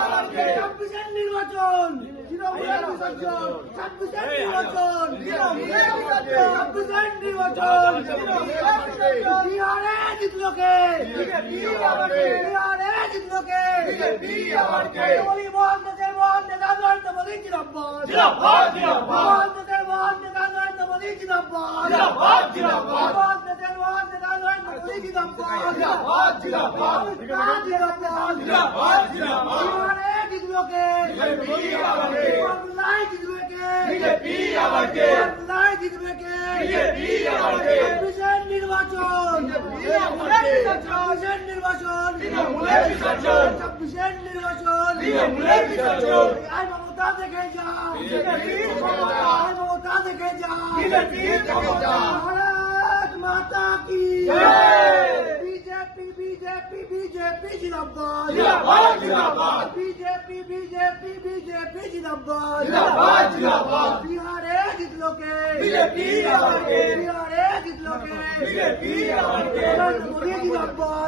ছাব্বিশের নির্বাচন তৃণমূলের বিসর্জন, ছাব্বিশের নির্বাচন ছাব্বিশের নির্বাচন বিহারে জিতলো কে? বিহারে জিতলো কে? মহান দেশের মহান নেতা নরেন্দ্র মোদী জিন্দাবাদ, মহান দেশের মহান নেতা নরেন্দ্র মোদী জিন্দাবাদ, মহান দেশের মহান নেতা নরেন্দ্র মোদী জিন্দাবাদ, বিহারে জিতলো কে? বাংলায় জিতবে কে? বাংলায় জিতবে কে? ছাব্বিশের নির্বাচন, ছাব্বিশের নির্বাচন, ছাব্বিশের নির্বাচন, আই মমতা দেখে যা, আই মমতা দেখে যা, ভারত মাতা কি বিজেপি বিজেপি বিজেপি জিন্দাবাদ, বিজেপি বিজেপি বিজেপি জিন্দাবাদ, বিহারে জিতলো কে? বিহারে জিতলো কে? নরেন্দ্র মোদী জিন্দাবাদ।